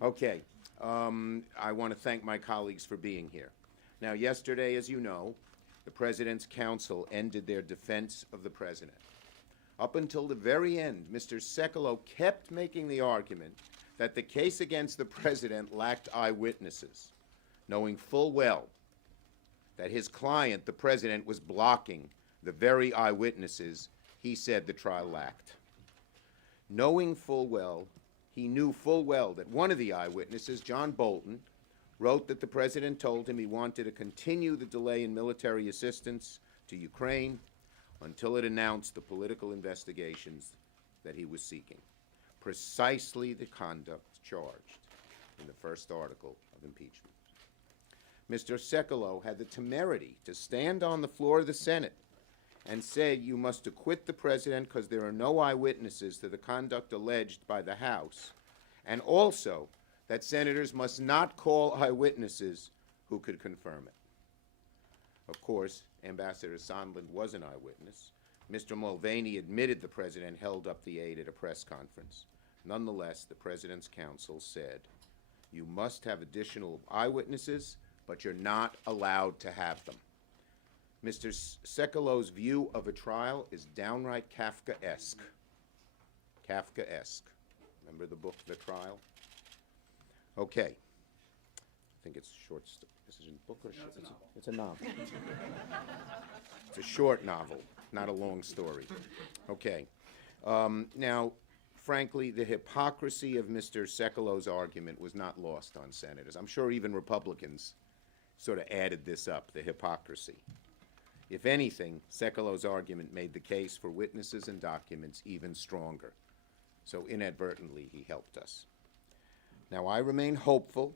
Okay, I want to thank my colleagues for being here. Now, yesterday, as you know, the President's counsel ended their defense of the President. Up until the very end, Mr. Sekulow kept making the argument that the case against the President lacked eyewitnesses, knowing full well that his client, the President, was blocking the very eyewitnesses he said the trial lacked. Knowing full well, he knew full well that one of the eyewitnesses, John Bolton, wrote that the President told him he wanted to continue the delay in military assistance to Ukraine until it announced the political investigations that he was seeking. Precisely the conduct charged in the first article of impeachment. Mr. Sekulow had the temerity to stand on the floor of the Senate and say you must acquit the President because there are no eyewitnesses to the conduct alleged by the House, and also that senators must not call eyewitnesses who could confirm it. Of course, Ambassador Sondland was an eyewitness. Mr. Mulvaney admitted the President held up the aid at a press conference. Nonetheless, the President's counsel said, you must have additional eyewitnesses, but you're not allowed to have them. Mr. Sekulow's view of a trial is downright Kafkaesque. Kafkaesque. Remember the book, The Trial? Okay. I think it's short. Is it a book or short? No, it's a novel. It's a short novel, not a long story. Okay. Now, frankly, the hypocrisy of Mr. Sekulow's argument was not lost on senators. I'm sure even Republicans sort of added this up, the hypocrisy. If anything, Sekulow's argument made the case for witnesses and documents even stronger. So inadvertently, he helped us. Now, I remain hopeful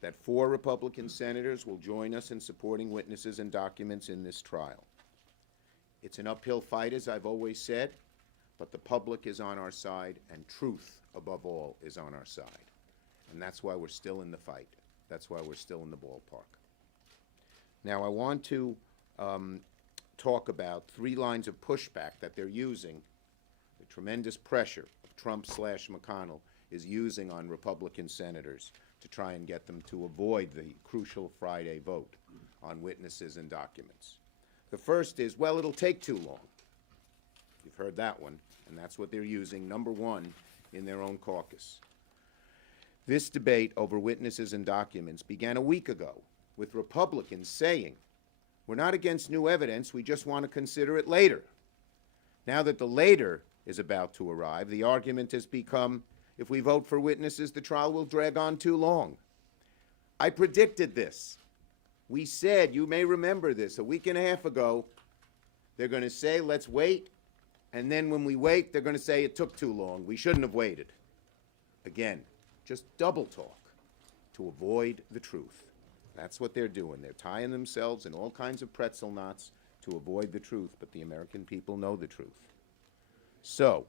that 4 Republican senators will join us in supporting witnesses and documents in this trial. It's an uphill fight, as I've always said, but the public is on our side, and truth, above all, is on our side. And that's why we're still in the fight. That's why we're still in the ballpark. Now, I want to talk about 3 lines of pushback that they're using, the tremendous pressure of Trump/McConnell is using on Republican senators to try and get them to avoid the crucial Friday vote on witnesses and documents. The first is, well, it'll take too long. You've heard that one, and that's what they're using, number 1, in their own caucus. This debate over witnesses and documents began a week ago with Republicans saying, we're not against new evidence, we just want to consider it later. Now that the later is about to arrive, the argument has become, if we vote for witnesses, the trial will drag on too long. I predicted this. We said, you may remember this, a week and a half ago, they're going to say, let's wait, and then when we wait, they're going to say it took too long. We shouldn't have waited. Again, just double talk to avoid the truth. That's what they're doing. They're tying themselves in all kinds of pretzel knots to avoid the truth, but the American people know the truth. So,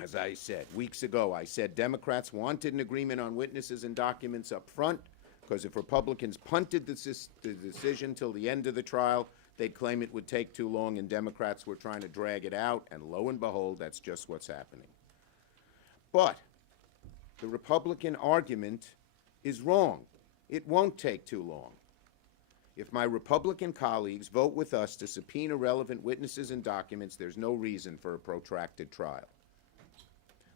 as I said, weeks ago, I said Democrats wanted an agreement on witnesses and documents up front, because if Republicans punted the decision till the end of the trial, they'd claim it would take too long, and Democrats were trying to drag it out, and lo and behold, that's just what's happening. But the Republican argument is wrong. It won't take too long. If my Republican colleagues vote with us to subpoena relevant witnesses and documents, there's no reason for a protracted trial.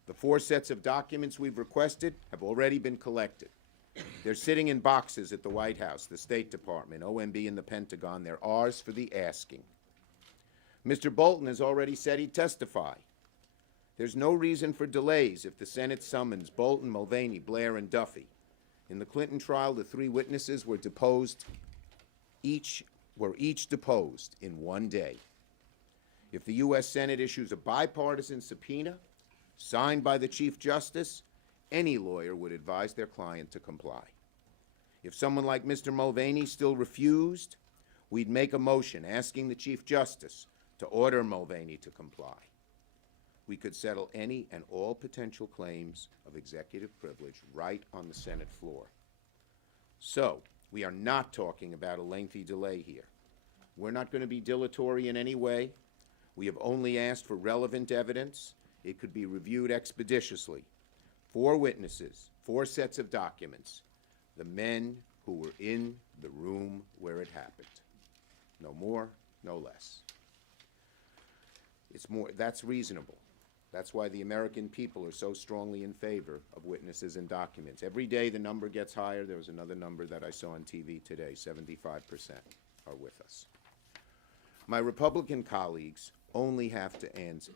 The 4 sets of documents we've requested have already been collected. They're sitting in boxes at the White House, the State Department, OMB, and the Pentagon. They're ours for the asking. Mr. Bolton has already said he'd testify. There's no reason for delays if the Senate summons Bolton, Mulvaney, Blair, and Duffy. In the Clinton trial, the 3 witnesses were each deposed in 1 day. If the U.S. Senate issues a bipartisan subpoena, signed by the Chief Justice, any lawyer would advise their client to comply. If someone like Mr. Mulvaney still refused, we'd make a motion asking the Chief Justice to order Mulvaney to comply. We could settle any and all potential claims of executive privilege right on the Senate floor. So, we are not talking about a lengthy delay here. We're not going to be dilatory in any way. We have only asked for relevant evidence. It could be reviewed expeditiously. 4 witnesses, 4 sets of documents, the men who were in the room where it happened. No more, no less. That's reasonable. That's why the American people are so strongly in favor of witnesses and documents. Every day the number gets higher. There was another number that I saw on TV today, 75% are with us. My Republican colleagues only have to answer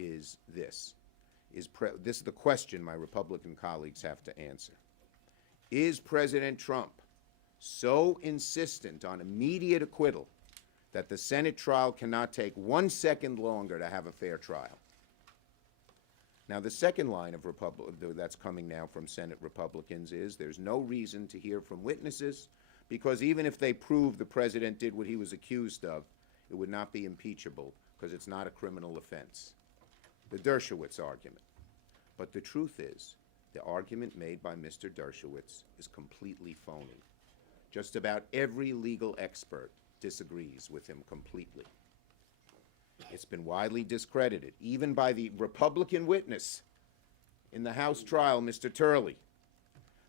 is this. This is the question my Republican colleagues have to answer. Is President Trump so insistent on immediate acquittal that the Senate trial cannot take 1 second longer to have a fair trial? Now, the second line of that's coming now from Senate Republicans is there's no reason to hear from witnesses because even if they prove the president did what he was accused of, it would not be impeachable because it's not a criminal offense. The Dershowitz argument. But the truth is, the argument made by Mr. Dershowitz is completely phony. Just about every legal expert disagrees with him completely. It's been widely discredited, even by the Republican witness in the House trial, Mr. Turley.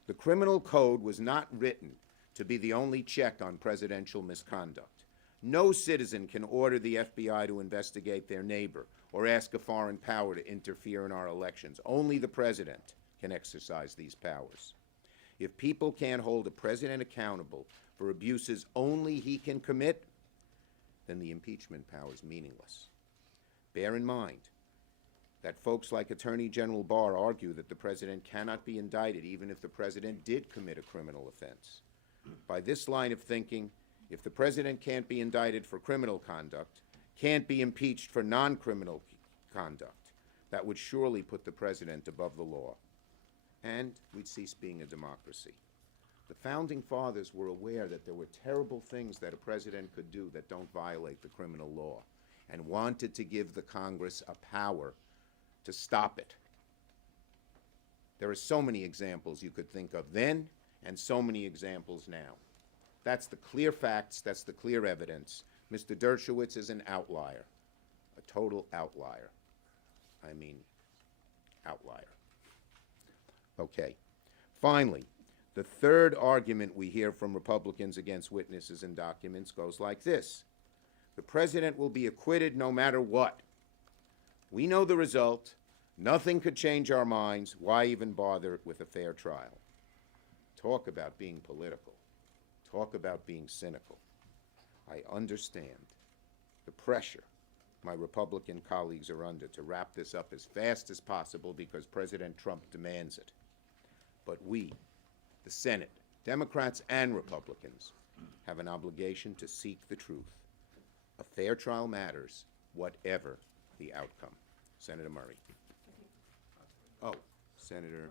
The criminal code was not written to be the only check on presidential misconduct. No citizen can order the FBI to investigate their neighbor or ask a foreign power to interfere in our elections. Only the president can exercise these powers. If people can't hold a president accountable for abuses only he can commit, then the impeachment power is meaningless. Bear in mind that folks like Attorney General Barr argue that the president cannot be indicted even if the president did commit a criminal offense. By this line of thinking, if the president can't be indicted for criminal conduct, can't be impeached for non-criminal conduct, that would surely put the president above the law, and we'd cease being a democracy. The Founding Fathers were aware that there were terrible things that a president could do that don't violate the criminal law, and wanted to give the Congress a power to stop it. There are so many examples you could think of then, and so many examples now. That's the clear facts, that's the clear evidence. Mr. Dershowitz is an outlier, a total outlier. I mean, outlier. Okay. Finally, the third argument we hear from Republicans against witnesses and documents goes like this. The president will be acquitted no matter what. We know the result. Nothing could change our minds. Why even bother with a fair trial? Talk about being political. Talk about being cynical. I understand the pressure my Republican colleagues are under to wrap this up as fast as possible because President Trump demands it. But we, the Senate, Democrats and Republicans, have an obligation to seek the truth. A fair trial matters, whatever the outcome. Senator Murray. Oh, Senator,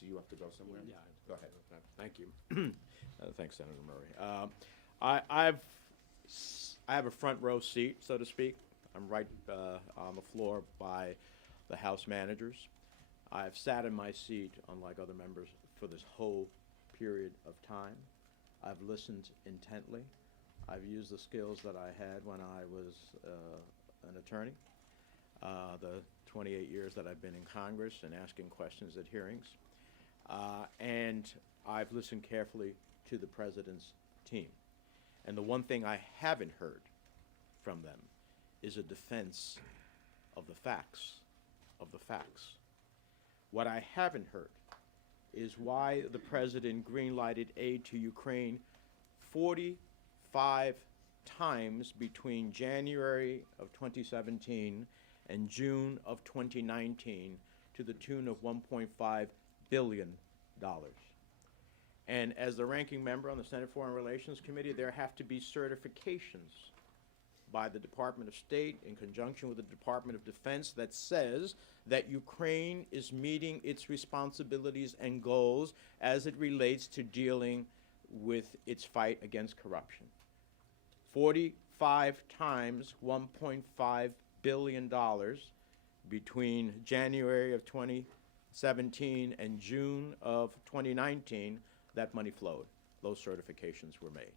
do you have to go somewhere? Yeah. Go ahead. Thank you. Thanks, Senator Murray. I have a front row seat, so to speak. I'm right on the floor by the House managers. I've sat in my seat, unlike other members, for this whole period of time. I've listened intently. I've used the skills that I had when I was an attorney, the 28 years that I've been in Congress and asking questions at hearings. And I've listened carefully to the president's team. And the one thing I haven't heard from them is a defense of the facts, What I haven't heard is why the president green-lighted aid to Ukraine 45 times between January of 2017 and June of 2019 to the tune of $1.5 billion. And as the ranking member on the Senate Foreign Relations Committee, there have to be certifications by the Department of State in conjunction with the Department of Defense that says that Ukraine is meeting its responsibilities and goals as it relates to dealing with its fight against corruption. 45 times $1.5 billion between January of 2017 and June of 2019, that money flowed. Those certifications were made.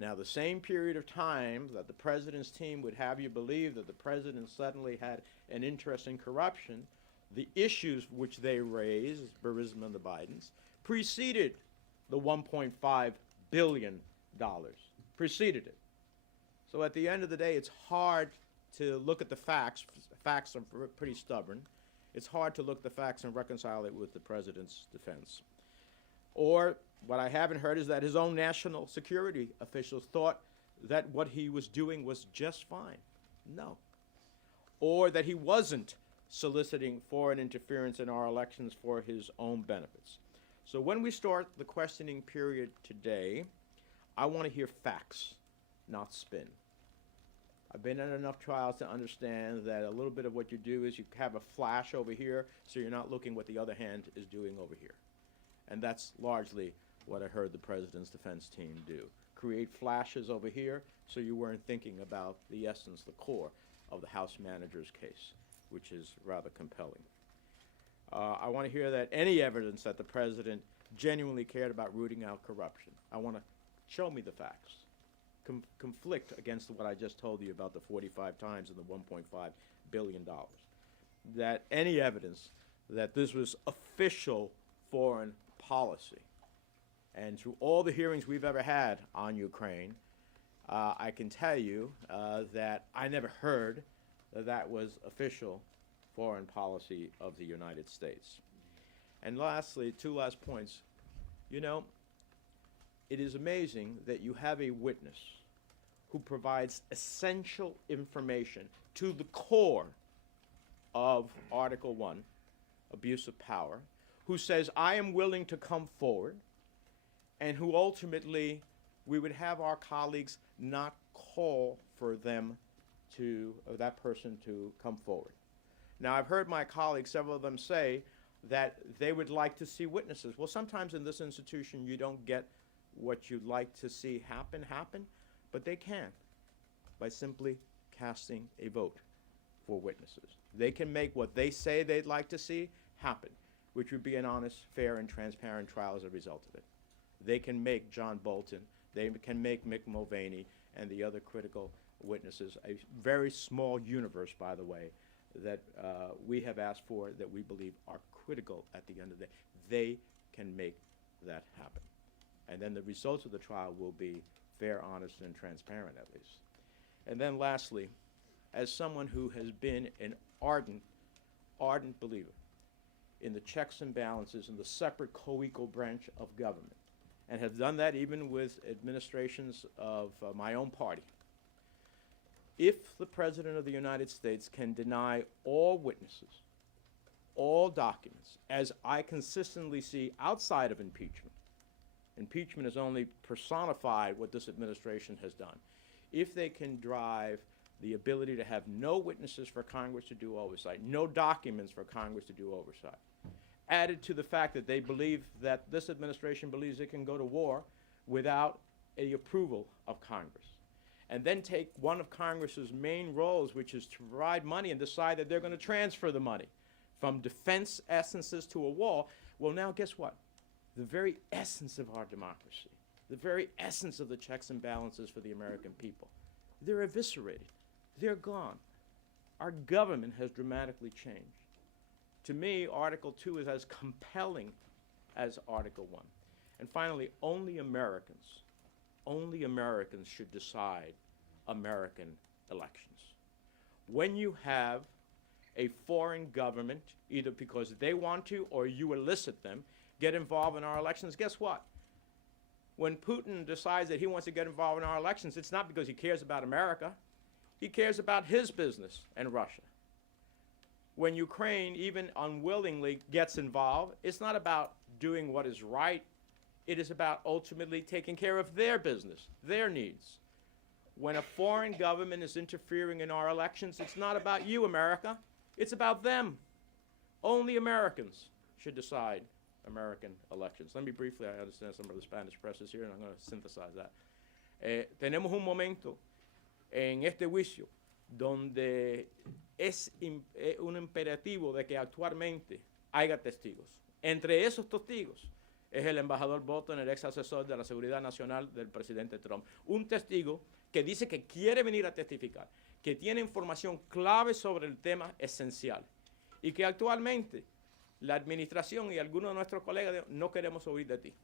Now, the same period of time that the president's team would have you believe that the president suddenly had an interest in corruption, the issues which they raised, Burisma and the Bidens, preceded the $1.5 billion, preceded it. So at the end of the day, it's hard to look at the facts. Facts are pretty stubborn. It's hard to look at the facts and reconcile it with the president's defense. Or what I haven't heard is that his own national security officials thought that what he was doing was just fine. No. Or that he wasn't soliciting foreign interference in our elections for his own benefits. So when we start the questioning period today, I want to hear facts, not spin. I've been in enough trials to understand that a little bit of what you do is you have a flash over here, so you're not looking what the other hand is doing over here. And that's largely what I heard the president's defense team do. Create flashes over here, so you weren't thinking about the essence, the core of the House manager's case, which is rather compelling. I want to hear that any evidence that the president genuinely cared about rooting out corruption. I want to show me the facts. Conflict against what I just told you about the 45 times and the $1.5 billion. That any evidence that this was official foreign policy. And through all the hearings we've ever had on Ukraine, I can tell you that I never heard that that was official foreign policy of the United States. And lastly, two last points. You know, it is amazing that you have a witness who provides essential information to the core of Article 1, abuse of power, who says, I am willing to come forward, and who ultimately we would have our colleagues not call for them to, or that person to come forward. Now, I've heard my colleagues, several of them say that they would like to see witnesses. Well, sometimes in this institution you don't get what you'd like to see happen, but they can by simply casting a vote for witnesses. They can make what they say they'd like to see happen, which would be an honest, fair, and transparent trial as a result of it. They can make John Bolton, they can make Mick Mulvaney, and the other critical witnesses, a very small universe, by the way, that we have asked for that we believe are critical at the end of the day. They can make that happen. And then the results of the trial will be fair, honest, and transparent, at least. And then lastly, as someone who has been an ardent believer in the checks and balances and the separate co-equal branch of government, and have done that even with administrations of my own party, if the President of the United States can deny all witnesses, all documents, as I consistently see outside of impeachment, impeachment has only personified what this administration has done. If they can drive the ability to have no witnesses for Congress to do oversight, no documents for Congress to do oversight, added to the fact that they believe that this administration believes it can go to war without the approval of Congress, and then take one of Congress's main roles, which is to provide money, and decide that they're going to transfer the money from defense essences to a wall, well, now guess what? The very essence of our democracy, the very essence of the checks and balances for the American people, they're eviscerated. They're gone. Our government has dramatically changed. To me, Article 2 is as compelling as Article 1. And finally, only Americans should decide American elections. When you have a foreign government, either because they want to or you elicit them, get involved in our elections, guess what? When Putin decides that he wants to get involved in our elections, it's not because he cares about America. He cares about his business and Russia. When Ukraine, even unwillingly, gets involved, it's not about doing what is right. It is about ultimately taking care of their business, their needs. When a foreign government is interfering in our elections, it's not about you, America. It's about them. Only Americans should decide American elections. Let me briefly, I understand some of the Spanish press is here, and I'm going to synthesize that. Tenemos un momento en este juicio donde es un imperativo de que actualmente haya testigos. Entre esos testigos es el embajador Bolton, el ex asesor de la seguridad nacional del presidente Trump. Un testigo que dice que quiere venir a testificar, que tiene información clave sobre el tema esencial y que actualmente la administración y algunos de nuestros colegas no queremos oír de ti.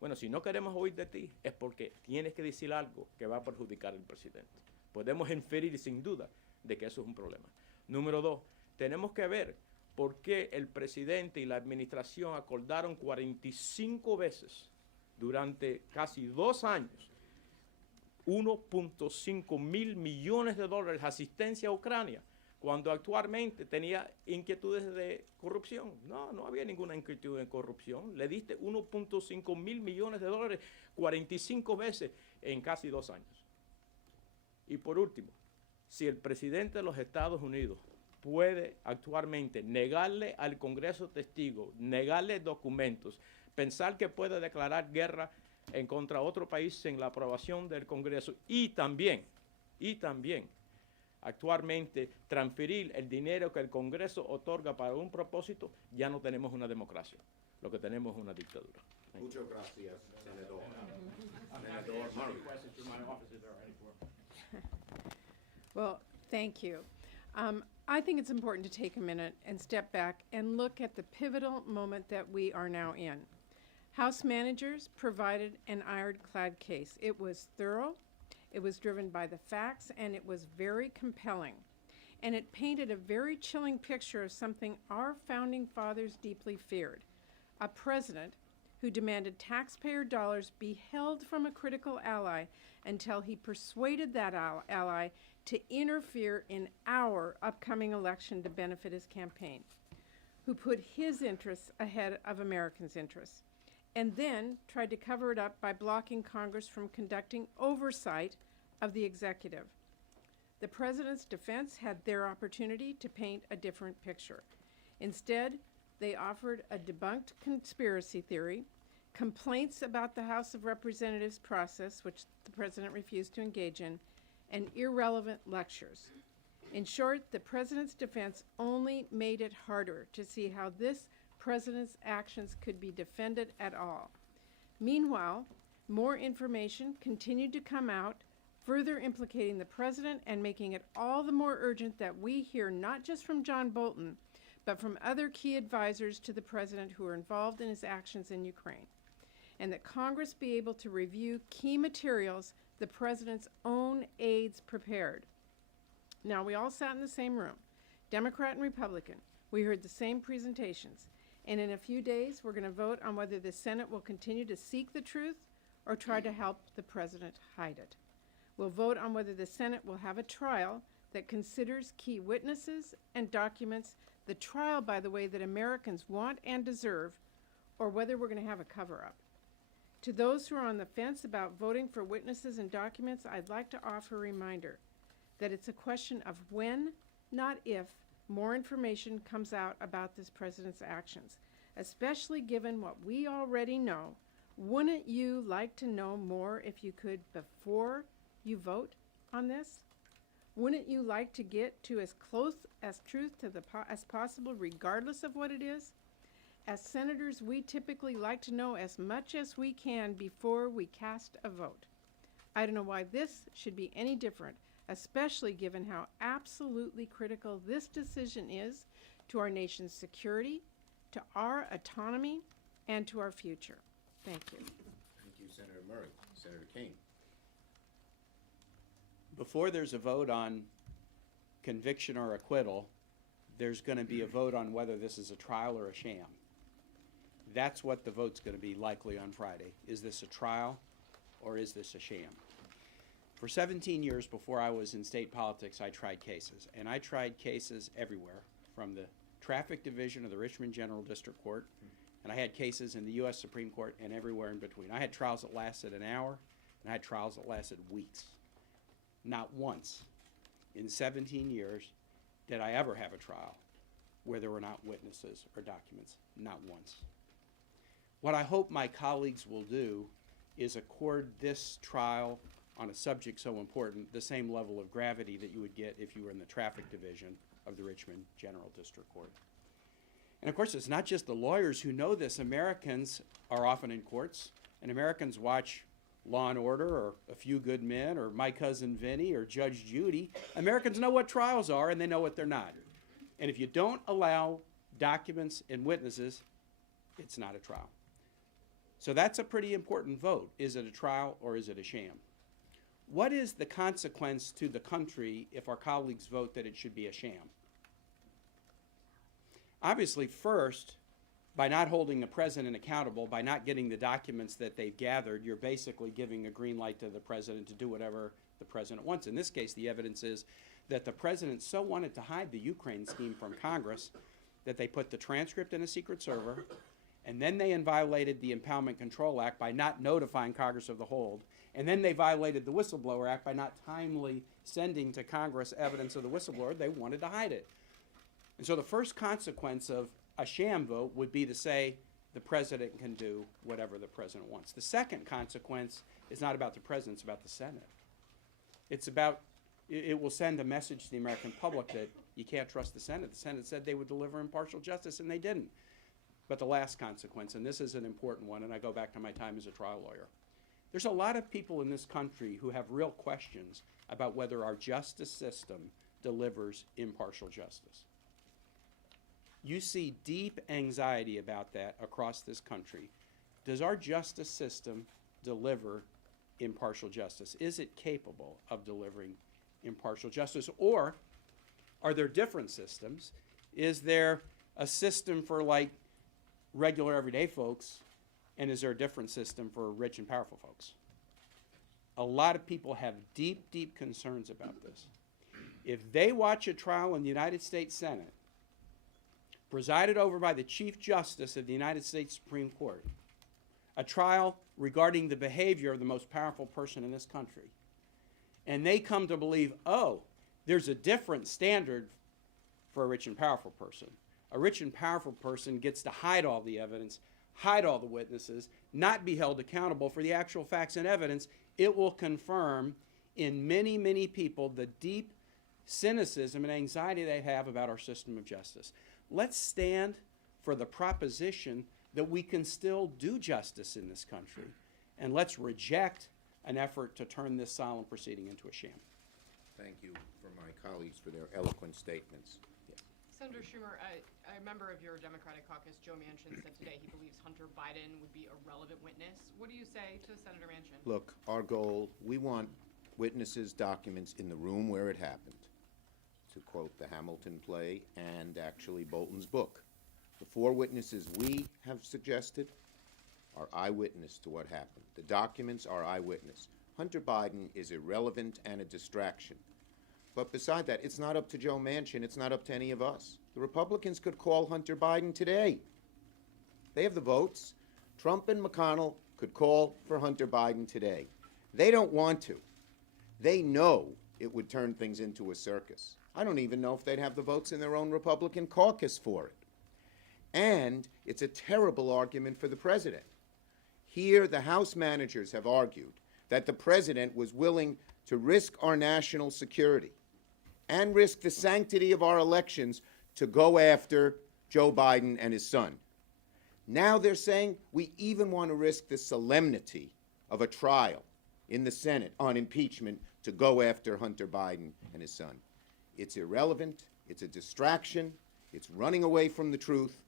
Bueno, si no queremos oír de ti es porque tienes que decir algo que va a perjudicar al presidente. Podemos inferir sin duda de que eso es un problema. Número 2, tenemos que ver por qué el presidente y la administración acordaron 45 veces durante casi 2 años 1.5 mil millones de dólares de asistencia a Ucrania, cuando actualmente tenía inquietudes de corrupción. No había ninguna inquietud de corrupción. Le diste 1.5 mil millones de dólares 45 veces en casi 2 años. Y por último, si el presidente de los Estados Unidos puede actualmente negarle al Congreso testigos, negarle documentos, pensar que puede declarar guerra en contra de otro país sin la aprobación del Congreso y también actualmente transferir el dinero que el Congreso otorga para un propósito, ya no tenemos una democracia. Lo que tenemos es una dictadura. Muchas gracias, senador. Senador Murray. Well, thank you. I think it's important to take a minute and step back and look at the pivotal moment that we are now in. House managers provided an ironclad case. It was thorough, it was driven by the facts, and it was very compelling. And it painted a very chilling picture of something our founding fathers deeply feared: a president who demanded taxpayer dollars be held from a critical ally until he persuaded that ally to interfere in our upcoming election to benefit his campaign, who put his interests ahead of Americans' interests, and then tried to cover it up by blocking Congress from conducting oversight of the executive. The president's defense had their opportunity to paint a different picture. Instead, they offered a debunked conspiracy theory, complaints about the House of Representatives process, which the president refused to engage in, and irrelevant lectures. In short, the president's defense only made it harder to see how this president's actions could be defended at all. Meanwhile, more information continued to come out, further implicating the president and making it all the more urgent that we hear not just from John Bolton, but from other key advisors to the president who are involved in his actions in Ukraine, and that Congress be able to review key materials the president's own aides prepared. Now, we all sat in the same room, Democrat and Republican. We heard the same presentations. And in a few days, we're going to vote on whether the Senate will continue to seek the truth or try to help the president hide it. We'll vote on whether the Senate will have a trial that considers key witnesses and documents, the trial, by the way, that Americans want and deserve, or whether we're going to have a cover-up. To those who are on the fence about voting for witnesses and documents, I'd like to offer a reminder that it's a question of when, not if, more information comes out about this president's actions, especially given what we already know. Wouldn't you like to know more if you could before you vote on this? Wouldn't you like to get to as close as truth to as possible, regardless of what it is? As senators, we typically like to know as much as we can before we cast a vote. I don't know why this should be any different, especially given how absolutely critical this decision is to our nation's security, to our autonomy, and to our future. Thank you. Thank you, Senator Murray. Senator Kane. Before there's a vote on conviction or acquittal, there's going to be a vote on whether this is a trial or a sham. That's what the vote's going to be likely on Friday. Is this a trial or is this a sham? For 17 years before I was in state politics, I tried cases. And I tried cases everywhere, from the traffic division of the Richmond General District Court, and I had cases in the U.S. Supreme Court and everywhere in between. I had trials that lasted an hour, and I had trials that lasted weeks. Not once in 17 years did I ever have a trial where there were not witnesses or documents. Not once. What I hope my colleagues will do is accord this trial on a subject so important the same level of gravity that you would get if you were in the traffic division of the Richmond General District Court. And of course, it's not just the lawyers who know this. Americans are often in courts, and Americans watch Law and Order or A Few Good Men or My Cousin Vinny or Judge Judy. Americans know what trials are, and they know what they're not. And if you don't allow documents and witnesses, it's not a trial. So that's a pretty important vote. Is it a trial or is it a sham? What is the consequence to the country if our colleagues vote that it should be a sham? Obviously, first, by not holding the president accountable, by not getting the documents that they've gathered, you're basically giving a green light to the president to do whatever the president wants. In this case, the evidence is that the president so wanted to hide the Ukraine scheme from Congress that they put the transcript in a secret server, and then they violated the Impeachment Control Act by not notifying Congress of the hold, and then they violated the Whistleblower Act by not timely sending to Congress evidence of the whistleblower. They wanted to hide it. And so the first consequence of a sham vote would be to say the president can do whatever the president wants. The second consequence is not about the president, it's about the Senate. It's about, it will send a message to the American public that you can't trust the Senate. The Senate said they would deliver impartial justice, and they didn't. But the last consequence, and this is an important one, and I go back to my time as a trial lawyer. There's a lot of people in this country who have real questions about whether our justice system delivers impartial justice. You see deep anxiety about that across this country. Does our justice system deliver impartial justice? Is it capable of delivering impartial justice? Or are there different systems? Is there a system for like regular everyday folks, and is there a different system for rich and powerful folks? A lot of people have deep, deep concerns about this. If they watch a trial in the United States Senate presided over by the Chief Justice of the United States Supreme Court, a trial regarding the behavior of the most powerful person in this country, and they come to believe, oh, there's a different standard for a rich and powerful person. A rich and powerful person gets to hide all the evidence, hide all the witnesses, not be held accountable for the actual facts and evidence. It will confirm in many, many people the deep cynicism and anxiety they have about our system of justice. Let's stand for the proposition that we can still do justice in this country, and let's reject an effort to turn this solemn proceeding into a sham. Thank you for my colleagues for their eloquent statements. Senator Schumer, a member of your Democratic caucus, Joe Manchin, said today he believes Hunter Biden would be a relevant witness. What do you say to Senator Manchin? Look, our goal, we want witnesses' documents in the room where it happened, to quote the Hamilton play and actually Bolton's book. The four witnesses we have suggested are eyewitness to what happened. The documents are eyewitness. Hunter Biden is irrelevant and a distraction. But beside that, it's not up to Joe Manchin. It's not up to any of us. The Republicans could call Hunter Biden today. They have the votes. Trump and McConnell could call for Hunter Biden today. They don't want to. They know it would turn things into a circus. I don't even know if they'd have the votes in their own Republican caucus for it. And it's a terrible argument for the president. Here, the House managers have argued that the president was willing to risk our national security and risk the sanctity of our elections to go after Joe Biden and his son. Now they're saying we even want to risk the solemnity of a trial in the Senate on impeachment to go after Hunter Biden and his son. It's irrelevant, it's a distraction, it's running away from the truth,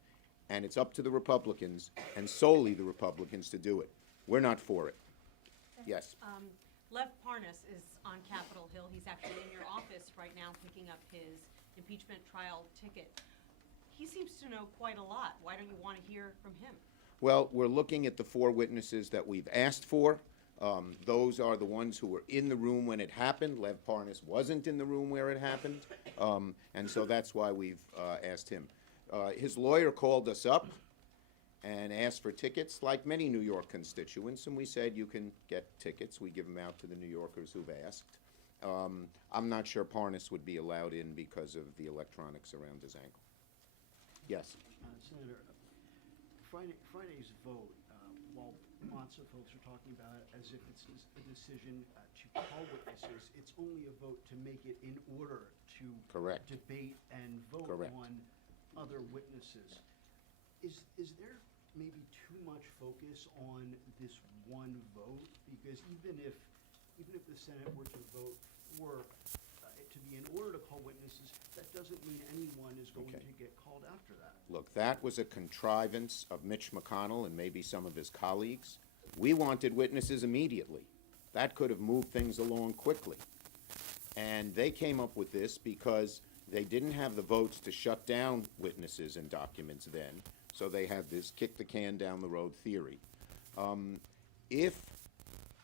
and it's up to the Republicans, and solely the Republicans, to do it. We're not for it. Yes. Lev Parnas is on Capitol Hill. He's actually in your office right now picking up his impeachment trial ticket. He seems to know quite a lot. Why don't you want to hear from him? Well, we're looking at the four witnesses that we've asked for. Those are the ones who were in the room when it happened. Lev Parnas wasn't in the room where it happened, and so that's why we've asked him. His lawyer called us up and asked for tickets, like many New York constituents, and we said you can get tickets. We give them out to the New Yorkers who've asked. I'm not sure Parnas would be allowed in because of the electronics around his ankle. Yes. Senator, Friday's vote, while lots of folks are talking about it as if it's a decision to call witnesses, it's only a vote to make it in order to Correct. debate and vote Correct. on other witnesses. is there maybe too much focus on this one vote? Because even if the Senate were to vote for, it to be in order to call witnesses, that doesn't mean anyone is going Okay. to get called after that. Look, that was a contrivance of Mitch McConnell and maybe some of his colleagues. We wanted witnesses immediately. That could have moved things along quickly. And they came up with this because they didn't have the votes to shut down witnesses and documents then, so they had this kick the can down the road theory. If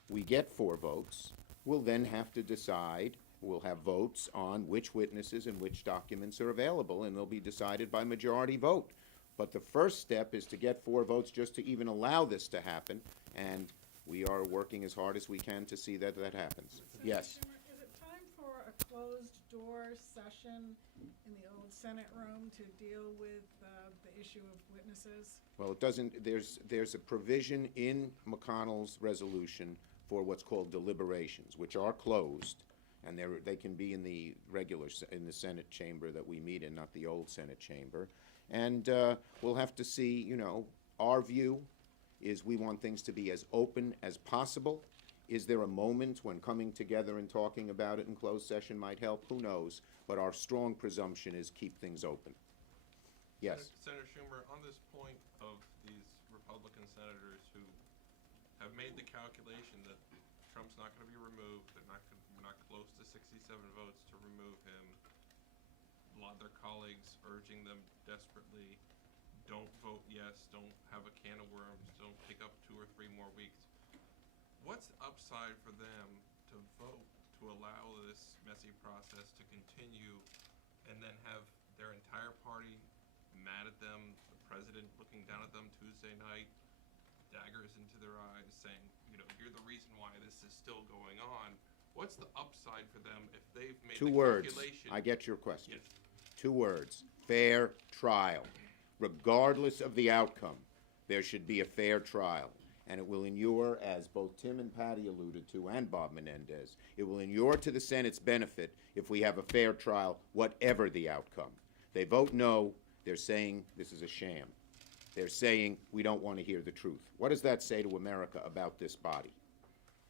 we get 4 votes, we'll then have to decide, we'll have votes on which witnesses and which documents are available, and they'll be decided by majority vote. But the first step is to get 4 votes just to even allow this to happen, and we are working as hard as we can to see that that happens. Yes? Senator Schumer, is it time for a closed-door session in the old Senate room to deal with the issue of witnesses? Well, it doesn't, there's a provision in McConnell's resolution for what's called deliberations, which are closed, and they can be in the in the Senate chamber that we meet in, not the old Senate chamber. And we'll have to see, you know, our view is we want things to be as open as possible. Is there a moment when coming together and talking about it in closed session might help? Who knows? But our strong presumption is keep things open. Yes? Senator Schumer, on this point of these Republican senators who have made the calculation that Trump's not going to be removed, we're not close to 67 votes to remove him. A lot of their colleagues urging them desperately, don't vote yes, don't have a can of worms, don't take up 2 or 3 more weeks. What's the upside for them to vote to allow this messy process to continue and then have their entire party mad at them, the president looking down at them Tuesday night, daggers into their eyes saying, you know, you're the reason why this is still going on. What's the upside for them if they've made 2 the words. calculation? I get your question. Yes. 2 words. Fair trial. Regardless of the outcome, there should be a fair trial. And it will inure, as both Tim and Patty alluded to, and Bob Menendez, it will inure to the Senate's benefit if we have a fair trial, whatever the outcome. They vote no, they're saying this is a sham. They're saying we don't want to hear the truth. What does that say to America about this body?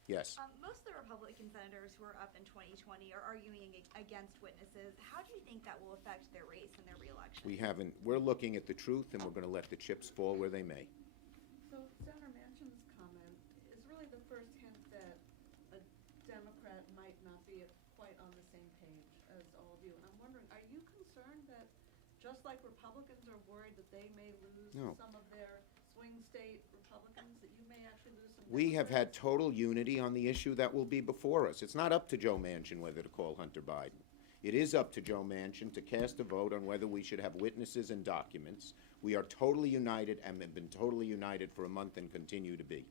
Yes? Most of the Republican senators who are up in 2020 are arguing against witnesses. How do you think that will affect their race and their reelection? We're looking at the truth, and we're going to let the chips fall where they may. So Senator Manchin's comment is really the first hint that a Democrat might not be quite on the same page as all of you. And I'm wondering, are you concerned that just like Republicans are worried that they may lose No. some of their swing state Republicans, that you may actually lose some We have had Democrats? total unity on the issue that will be before us. It's not up to Joe Manchin whether to call Hunter Biden. It is up to Joe Manchin to cast a vote on whether we should have witnesses and documents. We are totally united and have been totally united for a month and continue to be.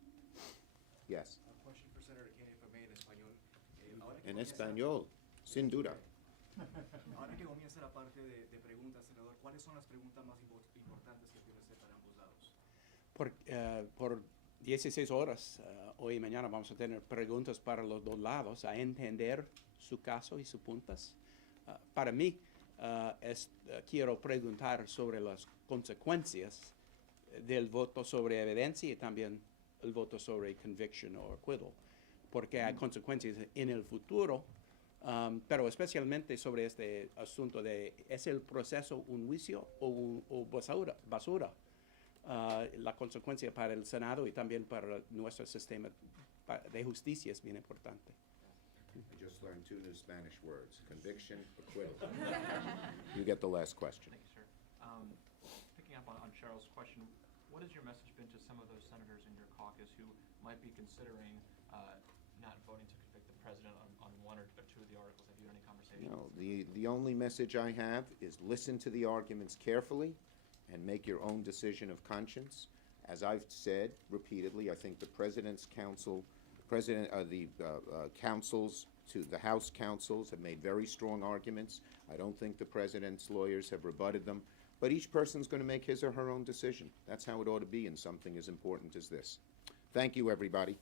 Yes. A question for Senator Kennedy, if I may, in español. Ahora que En comienza- español, sin duda. Ahora que comienza la parte de preguntas, senador, ¿cuáles son las preguntas más importantes que tiene usted para ambos lados? Por 16 horas, hoy y mañana vamos a tener preguntas para los dos lados, a entender su caso y sus puntos. Para mí, quiero preguntar sobre las consecuencias del voto sobre evidencia y también el voto sobre conviction o acquittal, porque hay consecuencias en el futuro, pero especialmente sobre este asunto de, ¿es el proceso un juicio o basura? La consecuencia para el Senado y también para nuestro sistema de justicia es bien importante. I just learned 2 new Spanish words, conviction, acquittal. You get the last question. Thank you, sir. Picking up on Cheryl's question, what has your message been to some of those senators in your caucus who might be considering not voting to convict the president on 1 or 2 of the articles? Have you had any conversations? No, the only message I have is listen to the arguments carefully and make your own decision of conscience. As I've said repeatedly, I think the President's counsels to the House counsels have made very strong arguments. I don't think the President's lawyers have rebutted them, but each person's going to make his or her own decision. That's how it ought to be in something as important as this. Thank you, everybody.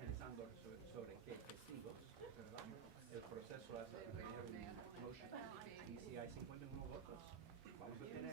pensando sobre qué testigos, ¿verdad? El proceso es tener un motion. Y si hay 51 votos, vamos a tener